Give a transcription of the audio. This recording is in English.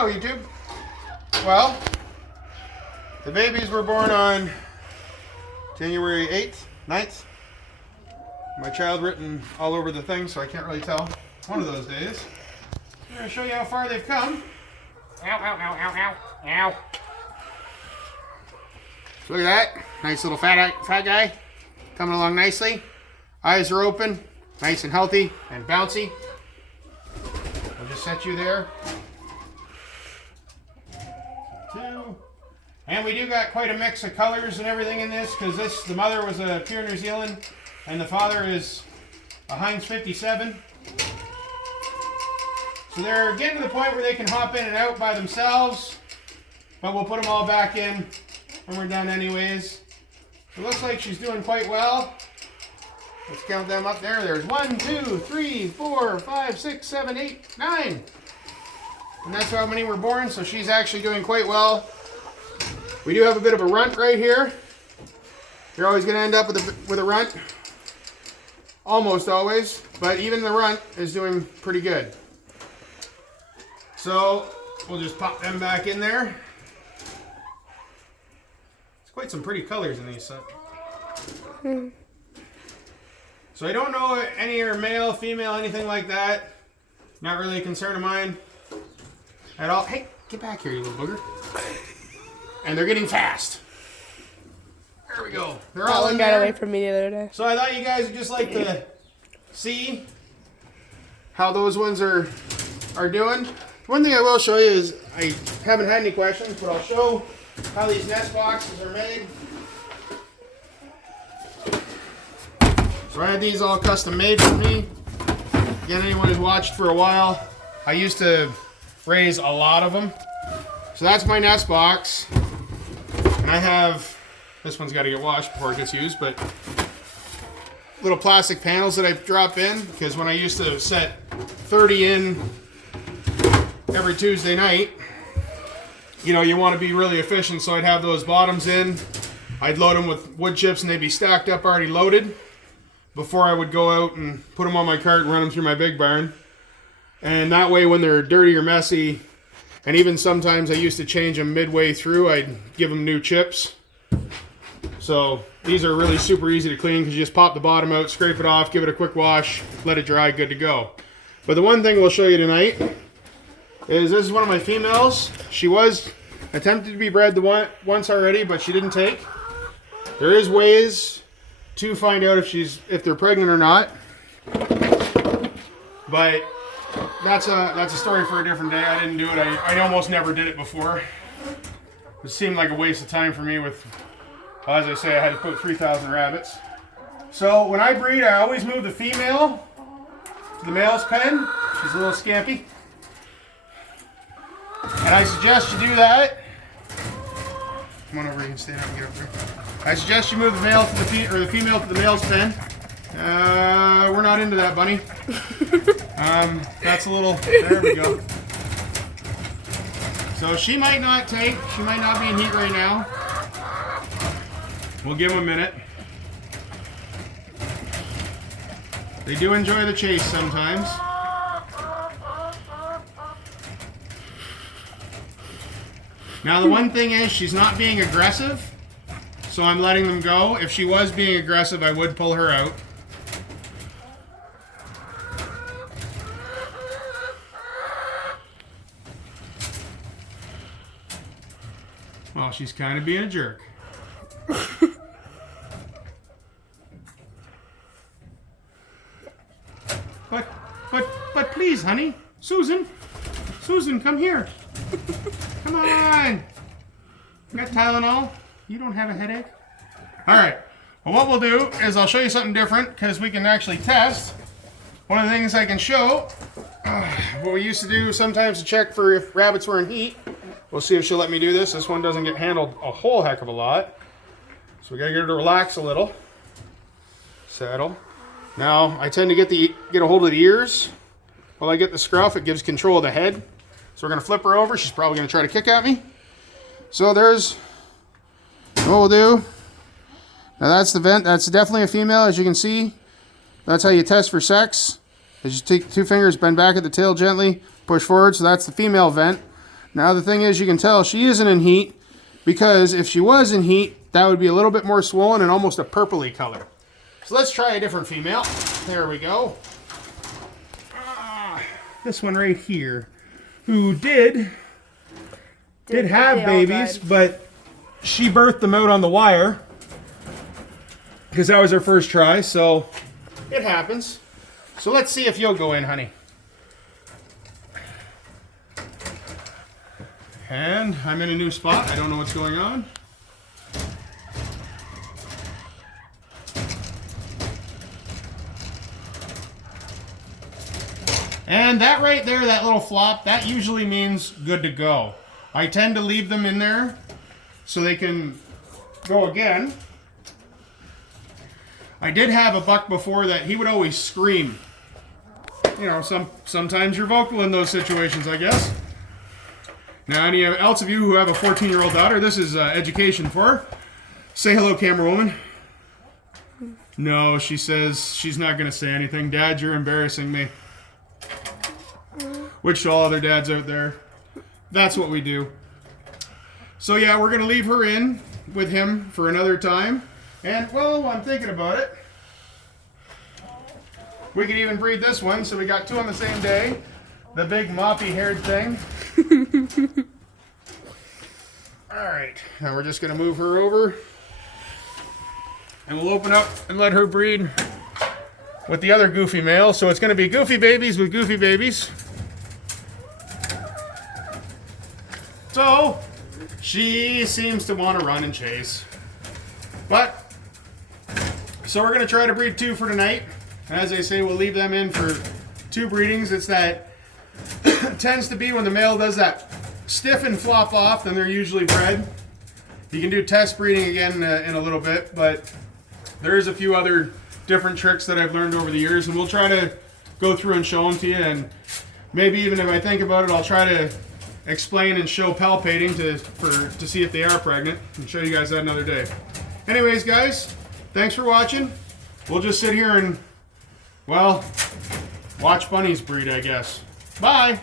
Hello, YouTube. Well, the babies were born on January 8th, 9th. My child written all over the thing, so I can't really tell. One of those days. I'm going to show you how far they've come. Ow, ow, ow, ow, ow, ow. So look at that. Nice little fat guy. Coming along nicely. Eyes are open. Nice and healthy and bouncy. I'll just set you there. 2. And we do got quite a mix of colors and everything in this, because the mother was a pure New Zealand and the father is a Heinz 57. So they're getting to the point where they can hop in and out by themselves, but we'll put them all back in when we're done anyways. It looks like she's doing quite well. Let's count them up there. There's 1, 2, 3, 4, 5, 6, 7, 8, 9. And that's how many were born, so she's actually doing quite well. We do have a bit of a runt right here. You're always going to end up with a runt. Almost always. But even the runt is doing pretty good. So we'll just pop them back in there. It's quite some pretty colors in these. So I don't know any are male, female, anything like that. Not really a concern of mine at all. Hey, get back here, you little booger. And they're getting fast. There we go. They're all in there. Got away from me the other day. So I thought you guys would just like to see how those ones are doing. One thing I will show you is, I haven't had any questions, but I'll show how these nest boxes are made. So I had these all custom made for me. Again, anyone who's watched for a while, I used to raise a lot of them. So that's my nest box. And I have, this one's got to get washed before it gets used, but little plastic panels that I drop in, because when I used to set 30 in every Tuesday night, you know, you want to be really efficient, so I'd have those bottoms in. I'd load them with wood chips and they'd be stacked up already loaded before I would go out and put them on my cart and run them through my big barn. And that way, when they're dirty or messy, and even sometimes I used to change them midway through, I'd give them new chips. So these are really super easy to clean, because you just pop the bottom out, scrape it off, give it a quick wash, let it dry, good to go. But the one thing we'll show you tonight is, this is one of my females. She was attempted to be bred once already, but she didn't take. There is ways to find out if they're pregnant or not. But that's a story for a different day. I didn't do it. I almost never did it before. It seemed like a waste of time for me with, well, as I say, I had to put 3,000 rabbits. So when I breed, I always move the female to the male's pen. She's a little scampy. And I suggest you do that. Come on over, you can stand up and get up there. I suggest you move the male to the female to the male's pen. We're not into that, bunny. That's a little, there we go. So she might not take, she might not be in heat right now. We'll give them a minute. They do enjoy the chase sometimes. Now the one thing is, she's not being aggressive, so I'm letting them go. If she was being aggressive, I would pull her out. Well, she's kind of being a jerk. But please, honey. Susan, come here. Come on. You got Tylenol? You don't have a headache? All right. Well, what we'll do is I'll show you something different, because we can actually test. One of the things I can show, what we used to do sometimes to check for if rabbits were in heat. We'll see if she'll let me do this. This one doesn't get handled a whole heck of a lot. So we gotta get her to relax a little. Saddle. Now, I tend to get a hold of the ears. While I get the scruff, it gives control of the head. So we're gonna flip her over. She's probably gonna try to kick at me. So there's what we'll do. Now that's the vent. That's definitely a female, as you can see. That's how you test for sex. As you take 2 fingers, bend back at the tail gently, push forward. So that's the female vent. Now the thing is, you can tell she isn't in heat, because if she was in heat, that would be a little bit more swollen and almost a purpley color. So let's try a different female. There we go. This one right here, who did have babies, but she birthed them out on the wire because that was her first try, so it happens. So let's see if you'll go in, honey. And I'm in a new spot. I don't know what's going on. And that right there, that little flop, that usually means good to go. I tend to leave them in there so they can go again. I did have a buck before that he would always scream. You know, sometimes you're vocal in those situations, I guess. Now, any else of you who have a 14-year-old daughter, this is education for her. Say hello, camera woman. No, she says she's not going to say anything. Dad, you're embarrassing me. Which to all other dads out there, that's what we do. So yeah, we're going to leave her in with him for another time. And, well, while I'm thinking about it, we could even breed this one. So we got two on the same day. The big moppy-haired thing. Alright, now we're just going to move her over. And we'll open up and let her breed with the other goofy male. So it's going to be goofy babies with goofy babies. So, she seems to want to run and chase. But, so we're going to try to breed two for tonight. As I say, we'll leave them in for two breedings. It's that, tends to be when the male does that stiff and flop off, then they're usually bred. You can do test breeding again in a little bit, but there is a few other different tricks that I've learned over the years, and we'll try to go through and show them to you, and maybe even if I think about it, I'll try to explain and show palpating to see if they are pregnant, and show you guys that another day. Anyways, guys, thanks for watching. We'll just sit here and, well, watch bunnies breed, I guess. Bye!